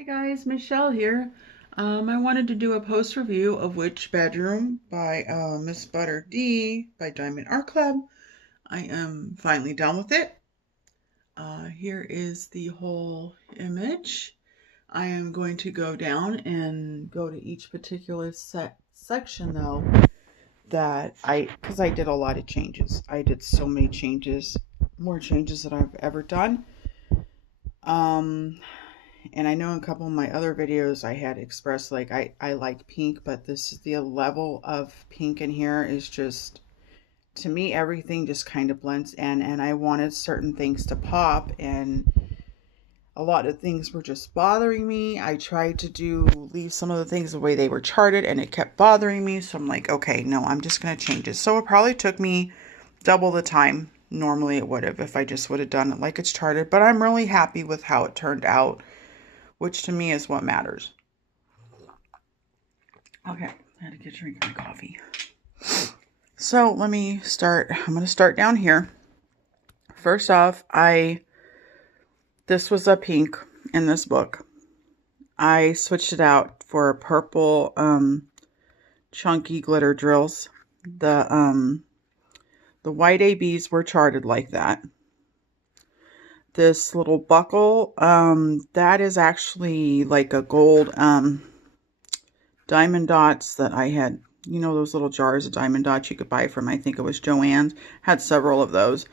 Hi guys, Michelle here. I wanted to do a post review of Witch Bedroom by Miss Butter D by Diamond Art Club. I am finally done with it. Here is the whole image. I am going to go down and go to each particular section though because I did a lot of changes. I did so many changes, more changes than I've ever done. And I know in a couple of my other videos I had expressed like I like pink, but this is the level of pink in here is just, to me, everything just kind of blends in, and I wanted certain things to pop, and a lot of things were just bothering me. I tried to leave some of the things the way they were charted, and it kept bothering me. So I'm like, okay, no, I'm just going to change it. So it probably took me double the time normally it would have if I just would have done it like it's charted, but I'm really happy with how it turned out, which to me is what matters. Okay, I had to get a drink of my coffee. So let me start. I'm going to start down here. First off, this was a pink in this book. I switched it out for purple chunky glitter drills. The white ABs were charted like that. This little buckle, that is actually like a gold diamond dots that I had, you know, those little jars of diamond dots you could buy from, I think it was Joann's, had several of those.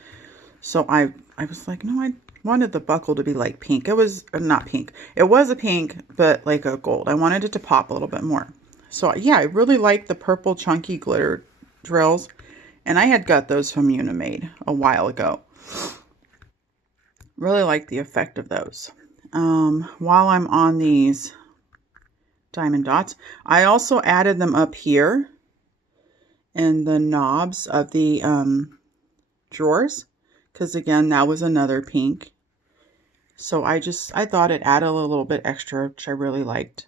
So I was like, no, I wanted the buckle to be like pink. It was not pink. It was a pink, but like a gold. I wanted it to pop a little bit more. So yeah, I really liked the purple chunky glitter drills, and I had got those from Unimade a while ago. Really like the effect of those. While I'm on these diamond dots, I also added them up here in the knobs of the drawers, because again, that was another pink. So I thought it added a little bit extra, which I really liked.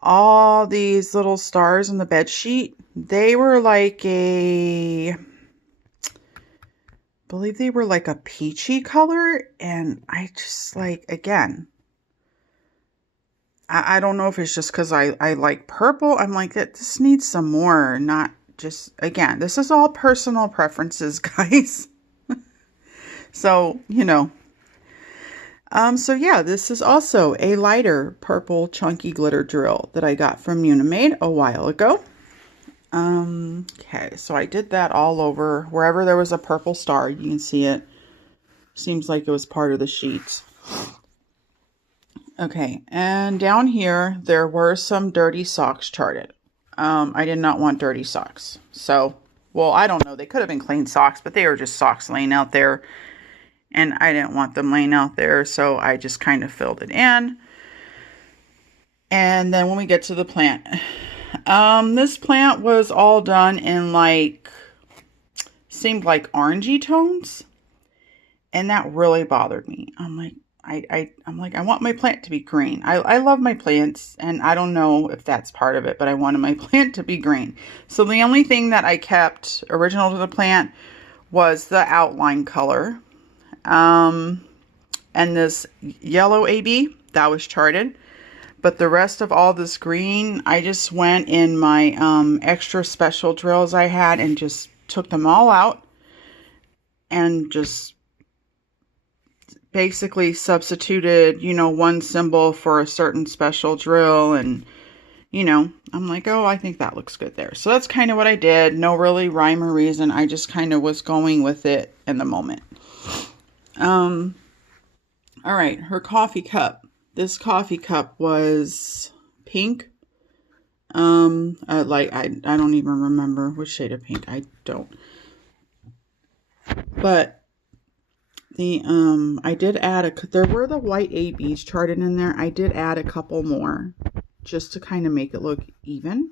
All these little stars on the bed sheet, they were like I believe they were like a peachy color, and I just like, again, I don't know if it's just because I like purple. I'm like, this needs some more, not just, again, this is all personal preferences, guys. So, you know. So yeah, this is also a lighter purple chunky glitter drill that I got from Unimade a while ago. Okay, so I did that all over. Wherever there was a purple star, you can see it. Seems like it was part of the sheets. Okay, and down here, there were some dirty socks charted. I did not want dirty socks. So, well, I don't know. They could have been clean socks, but they were just socks laying out there. And I didn't want them laying out there, so I just kind of filled it in. And then when we get to the plant, this plant was all done in like, seemed like orangey tones. And that really bothered me. I'm like, I want my plant to be green. I love my plants, and I don't know if that's part of it, but I wanted my plant to be green. So the only thing that I kept original to the plant was the outline color. And this yellow AB, that was charted. But the rest of all this green, I just went in my extra special drills I had and just took them all out and just basically substituted, you know, one symbol for a certain special drill. And, you know, I'm like, oh, I think that looks good there. So that's kind of what I did. No really rhyme or reason. I just kind of was going with it in the moment. All right, her coffee cup. This coffee cup was pink. Like I don't even remember which shade of pink. I don't. But the I did add there were the white ABs charted in there. I did add a couple more just to kind of make it look even.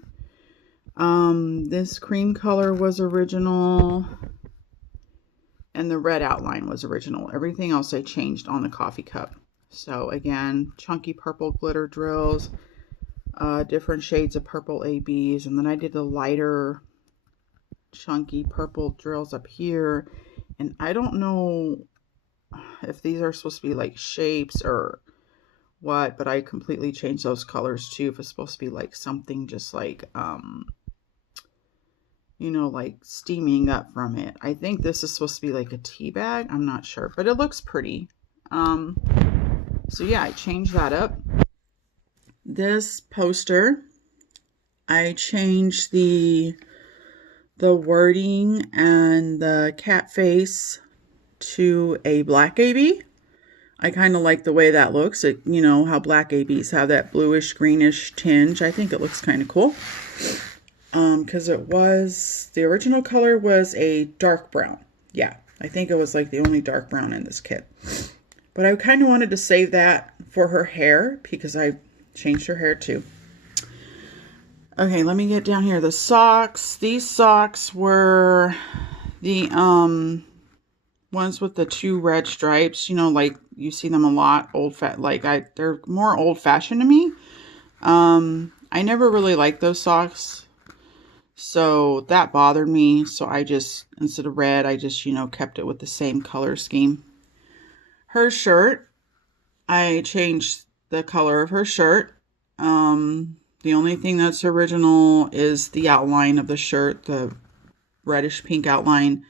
This cream color was original. And the red outline was original. Everything else I changed on the coffee cup. So again, chunky purple glitter drills, different shades of purple ABs, and then I did the lighter chunky purple drills up here. And I don't know if these are supposed to be like shapes or what, but I completely changed those colors too. If it's supposed to be like something just like, you know, like steaming up from it. I think this is supposed to be like a tea bag. I'm not sure, but it looks pretty. So yeah, I changed that up. This poster, I changed the wording and the cat face to a black AB. I kind of like the way that looks. It, you know, how black ABs have that bluish greenish tinge. I think it looks kind of cool. Because it was, the original color was a dark brown. Yeah, I think it was like the only dark brown in this kit. But I kind of wanted to save that for her hair because I changed her hair too. Okay, let me get down here. The socks. These socks were the ones with the 2 red stripes. You know, like you see them a lot. They're more old-fashioned to me. I never really liked those socks, so that bothered me. So I just, instead of red, I just, you know, kept it with the same color scheme. Her shirt, I changed the color of her shirt. The only thing that's original is the outline of the shirt, the reddish pink outline.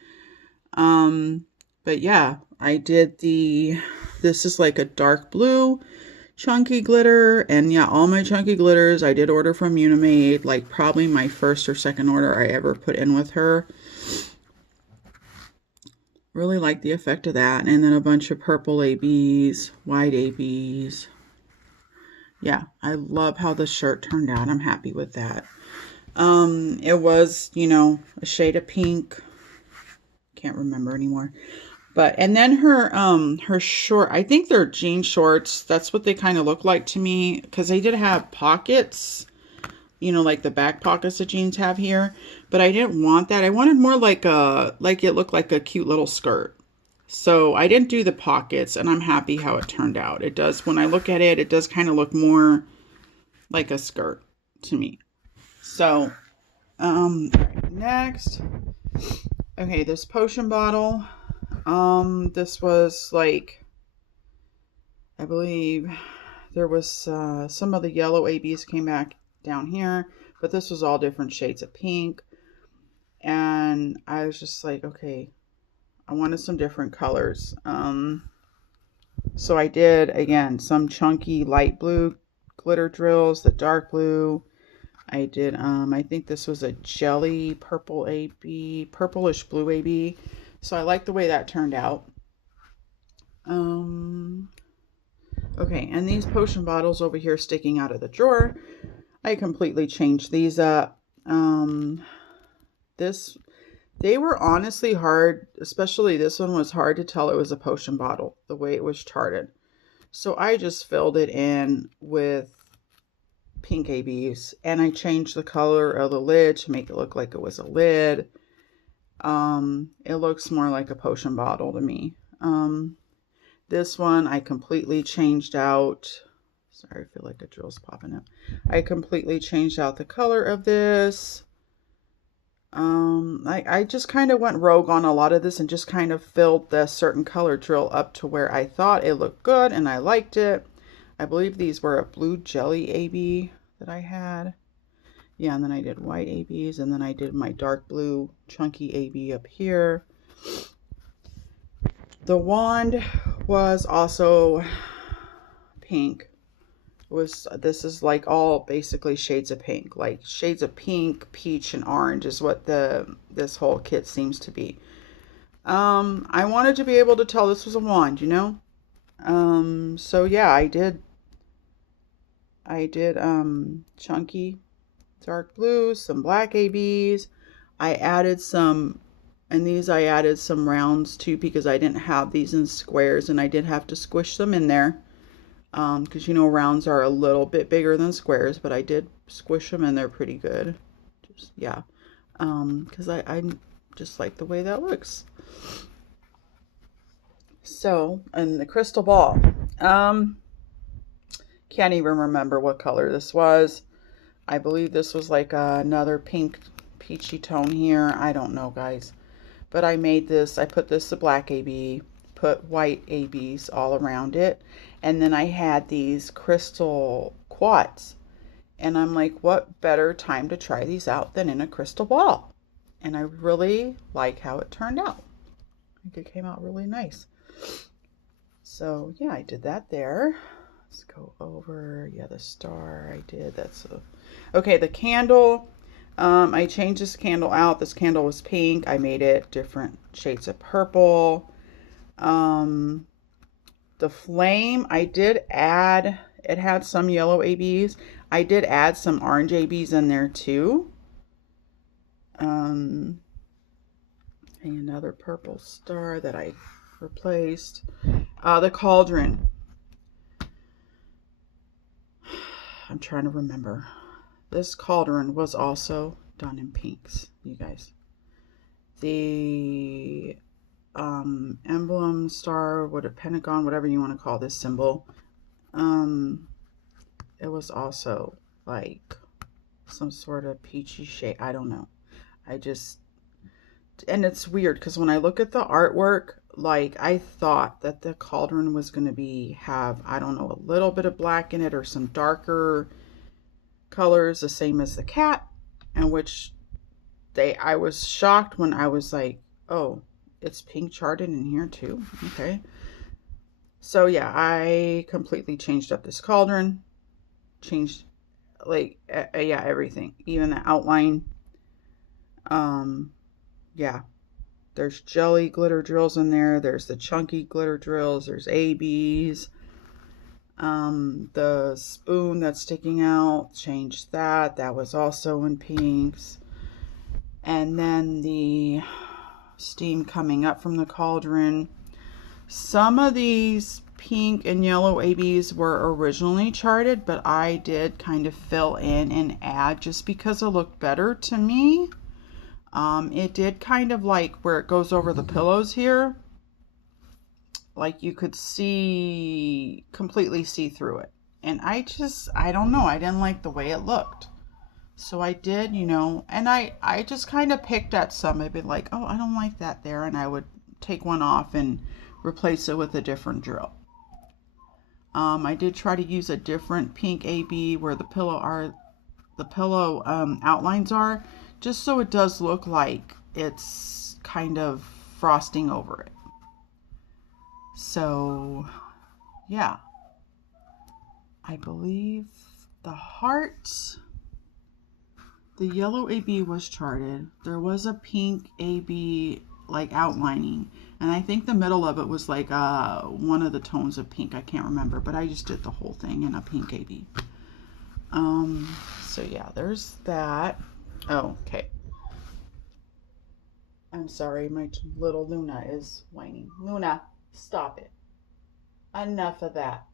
But yeah, I did this is like a dark blue chunky glitter. And yeah, all my chunky glitters I did order from Unimade, like probably my first or second order I ever put in with her. Really like the effect of that. And then a bunch of purple ABs, white ABs. Yeah, I love how the shirt turned out. I'm happy with that. It was, you know, a shade of pink. Can't remember anymore. But, and then her short, I think they're jean shorts. That's what they kind of look like to me. Because they did have pockets, you know, like the back pockets that jeans have here. But I didn't want that. I wanted more like it looked like a cute little skirt. So I didn't do the pockets, and I'm happy how it turned out. It does, when I look at it, it does kind of look more like a skirt to me. So, next, okay, this potion bottle, this was like, I believe there was, some of the yellow ABs came back down here, but this was all different shades of pink. And I was just like, okay, I wanted some different colors. So I did, again, some chunky light blue glitter drills, the dark blue. I did, I think this was a jelly purple AB, purplish blue AB. So I like the way that turned out. Okay, and these potion bottles over here sticking out of the drawer, I completely changed these up. They were honestly hard, especially this one was hard to tell it was a potion bottle, the way it was charted. So I just filled it in with pink ABs, and I changed the color of the lid to make it look like it was a lid. It looks more like a potion bottle to me. This one I completely changed out. Sorry, I feel like a drill's popping up. I completely changed out the color of this. I just kind of went rogue on a lot of this and just kind of filled the certain color drill up to where I thought it looked good and I liked it. I believe these were a blue jelly AB that I had. Yeah, and then I did white ABs, and then I did my dark blue chunky AB up here. The wand was also pink. This is like all basically shades of pink, like shades of pink, peach, and orange is what this whole kit seems to be. I wanted to be able to tell this was a wand, you know. So yeah, I did chunky dark blue, some black ABs. I added some, and these I added some rounds too because I didn't have these in squares, and I did have to squish them in there. Because you know rounds are a little bit bigger than squares, but I did squish them and they're pretty good. Just, yeah, because I just like the way that looks. So, and the crystal ball, can't even remember what color this was. I believe this was like another pink peachy tone here. I don't know, guys, but I made this. I put this to black AB, put white ABs all around it. And then I had these crystal quads. And I'm like, what better time to try these out than in a crystal ball? And I really like how it turned out. I think it came out really nice. So yeah, I did that there. Let's go over, yeah, the star I did. That's okay. The candle, I changed this candle out. This candle was pink. I made it different shades of purple. The flame, I did add, it had some yellow ABs. I did add some orange ABs in there too. Another purple star that I replaced. The cauldron. I'm trying to remember. This cauldron was also done in pinks, you guys. The emblem, star, what a pentagon, whatever you want to call this symbol. It was also like some sort of peachy shade. I don't know. And it's weird because when I look at the artwork, like I thought that the cauldron was going to have, I don't know, a little bit of black in it or some darker colors, the same as the cat, and which I was shocked when I was like, oh, it's pink charted in here too. Okay. So yeah, I completely changed up this cauldron, changed like, yeah, everything, even the outline. Yeah, there's jelly glitter drills in there. There's the chunky glitter drills. There's ABs. The spoon that's sticking out, changed that. That was also in pinks. And then the steam coming up from the cauldron. Some of these pink and yellow ABs were originally charted, but I did kind of fill in and add just because it looked better to me. It did kind of like where it goes over the pillows here, like you could completely see through it. And I don't know, I didn't like the way it looked. So I did, and I just kind of picked at some. I'd be like, oh, I don't like that there. And I would take one off and replace it with a different drill. I did try to use a different pink AB where the pillow outlines are, just so it does look like it's kind of frosting over it. So yeah, I believe the heart, the yellow AB was charted. There was a pink AB like outlining, and I think the middle of it was like one of the tones of pink. I can't remember, but I just did the whole thing in a pink AB. So yeah, there's that. Oh, okay. I'm sorry, my little Luna is whining. Luna, stop it. Enough of that.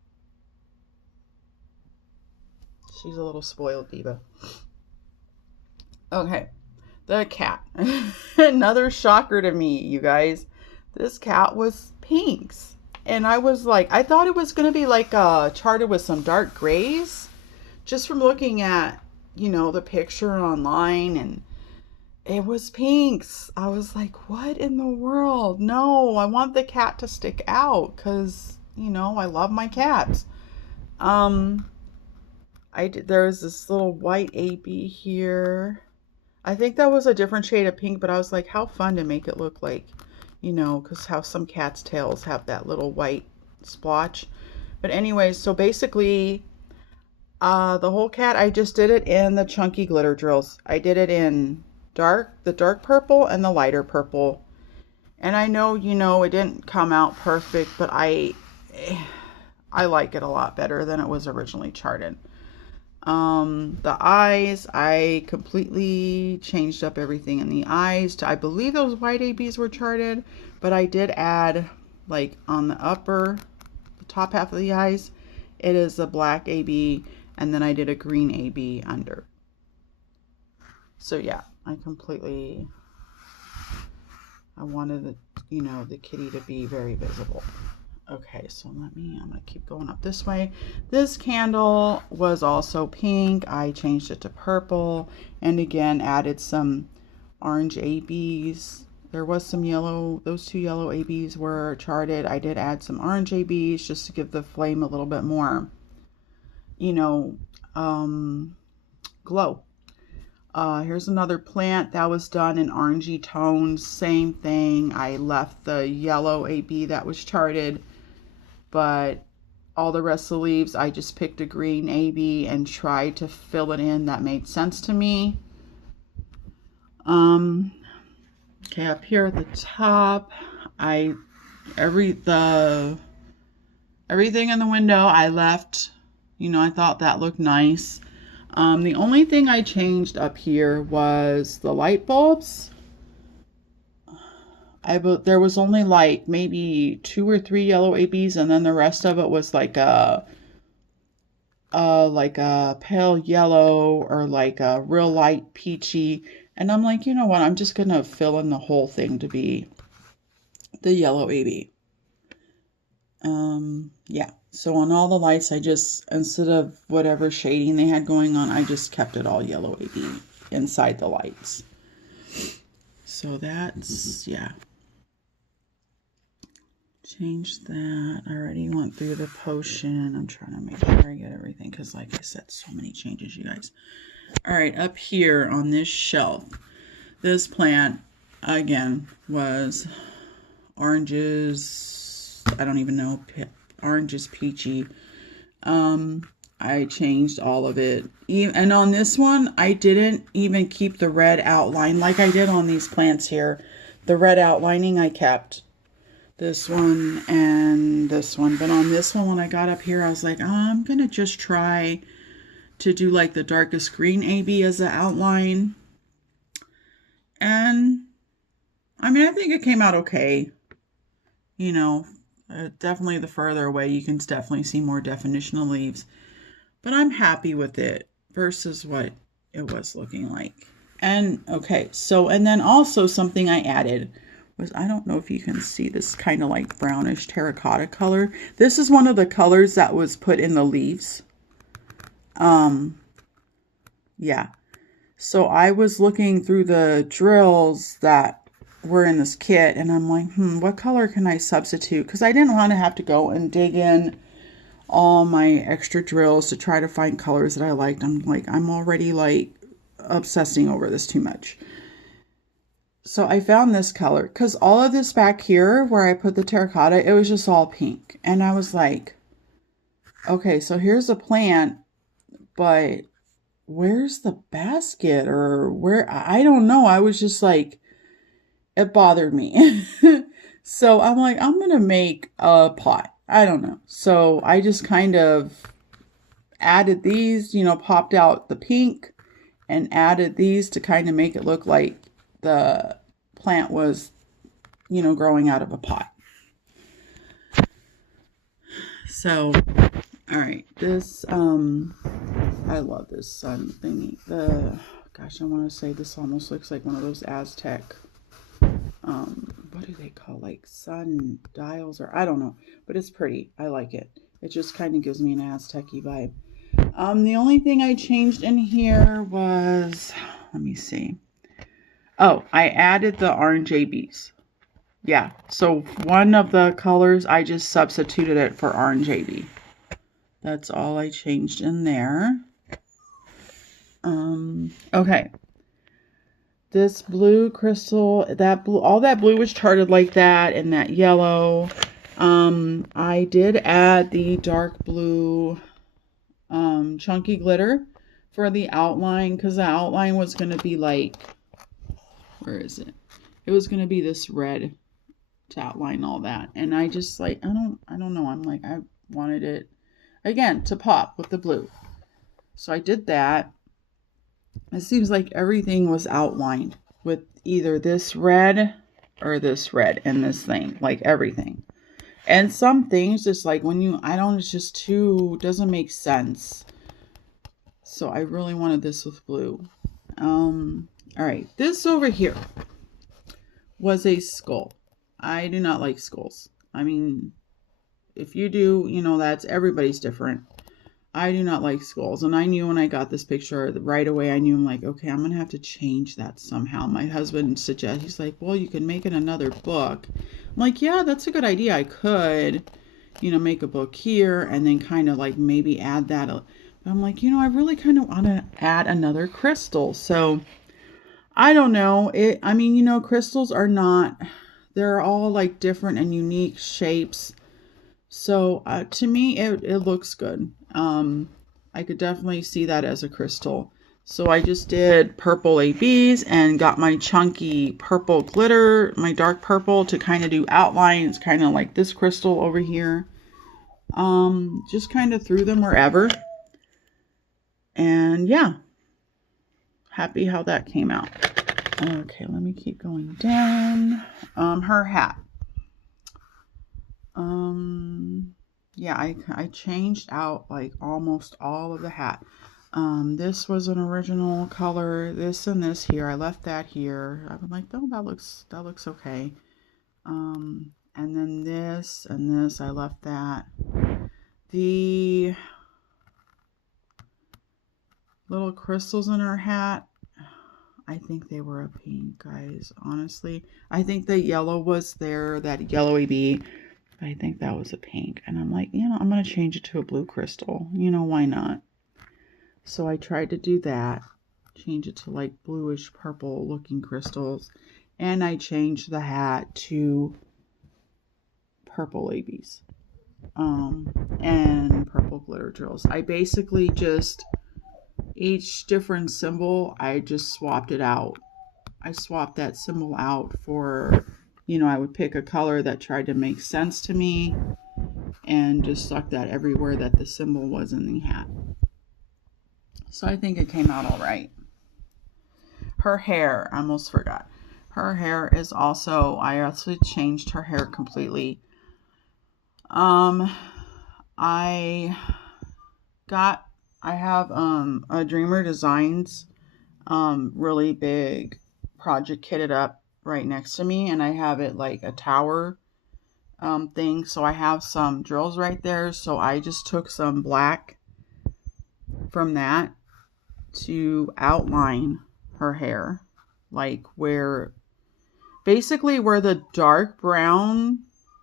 She's a little spoiled diva. Okay, the cat. Another shocker to me, you guys. This cat was pinks. And I was like, I thought it was going to be like charted with some dark grays. Just from looking at, the picture online, and it was pinks. I was like, what in the world? No, I want the cat to stick out because, I love my cats. There's this little white AB here. I think that was a different shade of pink, but I was like, how fun to make it look like, because how some cats' tails have that little white splotch. But anyways, so basically, the whole cat, I just did it in the chunky glitter drills. I did it in the dark purple and the lighter purple. And I know, it didn't come out perfect, but I like it a lot better than it was originally charted. The eyes, I completely changed up everything in the eyes. I believe those white ABs were charted, but I did add, like on the top half of the eyes, it is a black AB. And then I did a green AB under. So yeah, I wanted the kitty to be very visible. Okay, so I'm gonna keep going up this way. This candle was also pink. I changed it to purple and again added some orange ABs. there was some yellow, those two yellow ABs were charted. I did add some orange ABs just to give the flame a little bit more, you know, glow. Here's another plant that was done in orangey tones. Same thing. I left the yellow AB that was charted, but all the rest of the leaves, I just picked a green AB and tried to fill it in. That made sense to me. Okay, up here at the top, everything in the window I left, you know, I thought that looked nice. The only thing I changed up here was the light bulbs. There was only like maybe 2 or 3 yellow ABs, and then the rest of it was like a pale yellow or like a real light peachy. And I'm like, you know what? I'm just going to fill in the whole thing to be the yellow AB. Yeah. So on all the lights, I just, instead of whatever shading they had going on, I just kept it all yellow AB inside the lights. So that's, yeah. Change that. I already went through the potion. I'm trying to make sure I get everything because, like I said, so many changes, you guys. All right, up here on this shelf, this plant, again, was oranges, I don't even know, oranges peachy. I changed all of it. And on this one, I didn't even keep the red outline like I did on these plants here. The red outlining I kept. This one and this one. But on this one, when I got up here, I was like, oh, I'm going to just try to do like the darkest green AB as an outline. And I mean, I think it came out okay. You know, definitely the further away, you can definitely see more definition of leaves. But I'm happy with it versus what it was looking like. And okay, so, and then also something I added was, I don't know if you can see this kind of like brownish terracotta color. This is one of the colors that was put in the leaves. Yeah. So I was looking through the drills that were in this kit, and I'm like, what color can I substitute? Because I didn't want to have to go and dig in all my extra drills to try to find colors that I liked. I'm like, I'm already like obsessing over this too much. So I found this color, because all of this back here where I put the terracotta, it was just all pink. And I was like, okay, so here's a plant, but where's the basket? Or where, I don't know. I was just like, it bothered me. So I'm like, I'm going to make a pot. I don't know. So I just kind of added these, you know, popped out the pink and added these to kind of make it look like the plant was, you know, growing out of a pot. So, all right, this, I love this sun thingy. Gosh, I want to say this almost looks like one of those Aztec, what do they call, like sun dials, or I don't know, but it's pretty. I like it. It just kind of gives me an Aztec-y vibe. The only thing I changed in here was, let me see. Oh, I added the orange ABs. Yeah, so one of the colors, I just substituted it for orange AB. That's all I changed in there. Okay. This blue crystal, that blue, all that blue was charted like that, and that yellow. I did add the dark blue chunky glitter for the outline, because the outline was going to be like, where is it? It was going to be this red to outline all that. And I just like, I don't know. I'm like, I wanted it again to pop with the blue. So I did that. It seems like everything was outlined with either this red or this red in this thing, like everything. And some things just like when you, it's just too, doesn't make sense. So I really wanted this with blue. All right, this over here was a skull. I do not like skulls. I mean, if you do, you know, that's everybody's different. I do not like skulls. And I knew when I got this picture right away, I knew, I'm like, okay, I'm going to have to change that somehow. My husband suggested, he's like, well, you can make it another book. I'm like, yeah, that's a good idea. I could, you know, make a book here and then kind of like maybe add that. But I'm like, you know, I really kind of want to add another crystal. So I don't know. I mean, you know, crystals are not, they're all like different and unique shapes. So to me, it looks good. I could definitely see that as a crystal. So I just did purple ABs and got my chunky purple glitter, my dark purple, to kind of do outlines, kind of like this crystal over here. Just kind of threw them wherever. And yeah, happy how that came out. Okay, let me keep going down. Her hat. Yeah, I changed out like almost all of the hat. This was an original color. This and this here, I left that here. I'm like, oh, that looks okay. And then this and this, I left that. The little crystals in her hat, I think they were a pink, guys. Honestly, I think the yellow was there, that yellowy bee. I think that was a pink. And I'm like, you know, I'm going to change it to a blue crystal. You know, why not? So I tried to do that. Change it to like bluish purple looking crystals. And I changed the hat to purple ABs. And purple glitter drills. I basically just, each different symbol, I just swapped it out. I swapped that symbol out for, you know, I would pick a color that tried to make sense to me and just stuck that everywhere that the symbol was in the hat. So I think it came out all right. Her hair, I almost forgot. Her hair is also, I also changed her hair completely. I have a Dreamer Designs really big project kitted up right next to me, and I have it like a tower thing. So I have some drills right there. So I just took some black from that to outline her hair, like basically where the dark brown,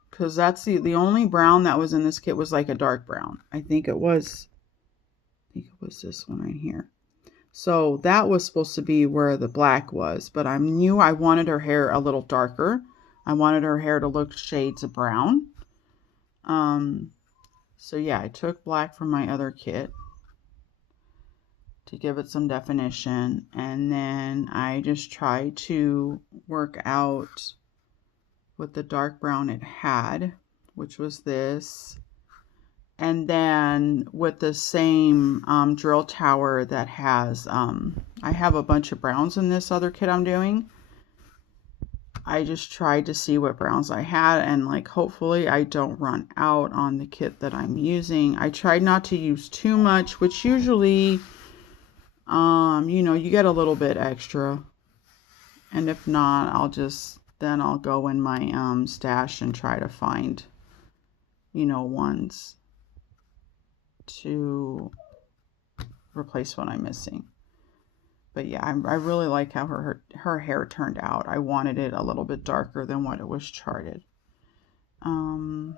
because that's the only brown that was in this kit was like a dark brown. I think it was this one right here. So that was supposed to be where the black was, but I knew I wanted her hair a little darker. I wanted her hair to look shades of brown. So yeah, I took black from my other kit to give it some definition, and then I just tried to work out with the dark brown it had, which was this. And then with the same drill tower that has, I have a bunch of browns in this other kit I'm doing. I just tried to see what browns I had, and like hopefully I don't run out on the kit that I'm using. I tried not to use too much, which usually, you know, you get a little bit extra. And if not, then I'll go in my stash and try to find, you know, ones to replace what I'm missing. But yeah, I really like how her hair turned out. I wanted it a little bit darker than what it was charted. All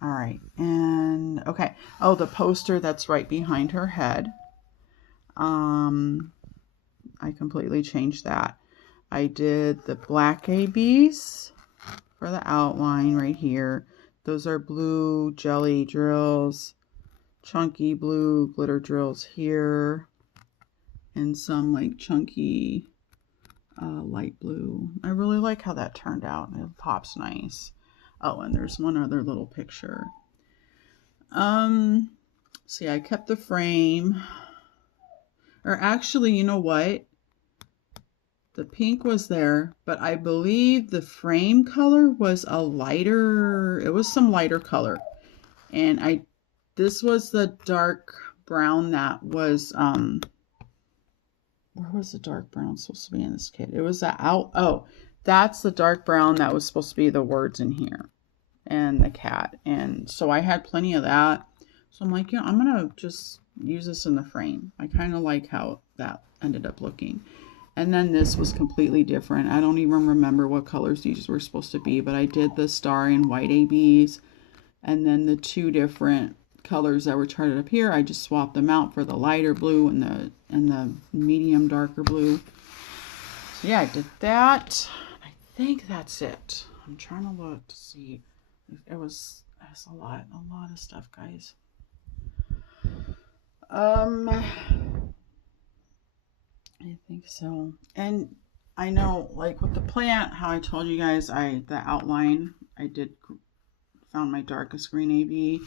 right, and okay. Oh, the poster that's right behind her head. I completely changed that. I did the black ABs for the outline right here. Those are blue jelly drills. Chunky blue glitter drills here, and some like chunky light blue. I really like how that turned out. It pops nice. Oh, and there's one other little picture. See, I kept the frame. Or actually, you know what? The pink was there, but I believe the frame color was a lighter, it was some lighter color. And this was the dark brown that was, where was the dark brown supposed to be in this kit? It was that's the dark brown that was supposed to be the words in here and the cat. And so I had plenty of that. So I'm like, yeah, I'm going to just use this in the frame. I kind of like how that ended up looking. And then this was completely different. I don't even remember what colors these were supposed to be, but I did the star and white ABs. And then the two different colors that were charted up here, I just swapped them out for the lighter blue and the medium darker blue. So yeah, I did that. I think that's it. I'm trying to look to see. That's a lot of stuff, guys. I think so. And I know, like with the plant, how I told you guys, the outline, I found my darkest green AB.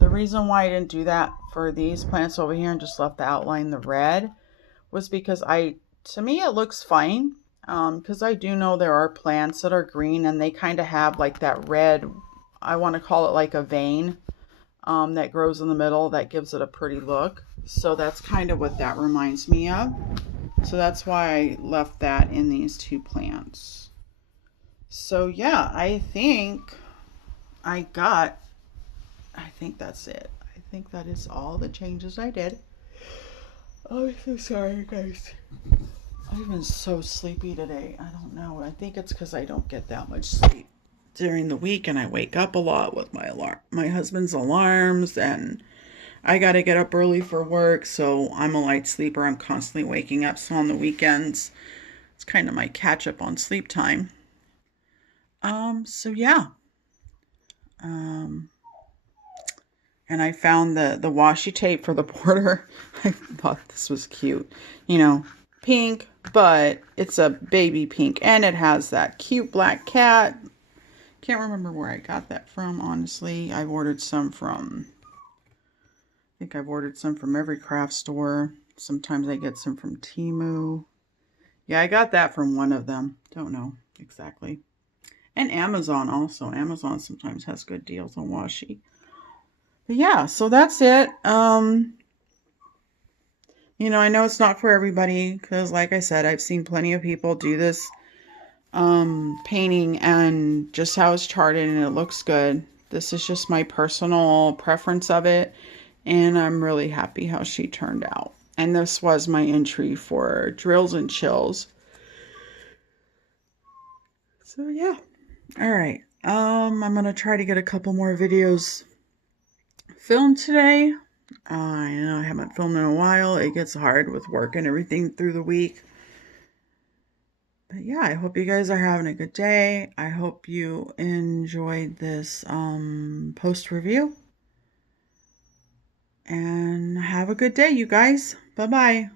The reason why I didn't do that for these plants over here and just left the outline the red was because to me it looks fine. Because I do know there are plants that are green and they kind of have like that red, I want to call it like a vein that grows in the middle that gives it a pretty look. So that's kind of what that reminds me of. So that's why I left that in these two plants. So yeah, I think that's it. I think that is all the changes I did. Oh, I'm so sorry, guys. I've been so sleepy today. I don't know. I think it's because I don't get that much sleep during the week, and I wake up a lot with my husband's alarms, and I got to get up early for work, so I'm a light sleeper. I'm constantly waking up, so on the weekends, it's kind of my catch up on sleep time. So yeah. And I found the washi tape for the border. I thought this was cute. You know, pink, but it's a baby pink. And it has that cute black cat. Can't remember where I got that from, honestly. I think I've ordered some from every craft store. Sometimes I get some from Temu. Yeah, I got that from one of them. Don't know exactly. And Amazon also. Amazon sometimes has good deals on washi. But yeah, so that's it. I know it's not for everybody because, like I said, I've seen plenty of people do this painting and just how it's charted and it looks good. This is just my personal preference of it, and I'm really happy how she turned out. And this was my entry for Drills and Chills. So yeah. All right. I'm gonna try to get a couple more videos filmed today. I know I haven't filmed in a while. It gets hard with work and everything through the week. But yeah, I hope you guys are having a good day. I hope you enjoyed this post review. And have a good day, you guys. Bye-bye.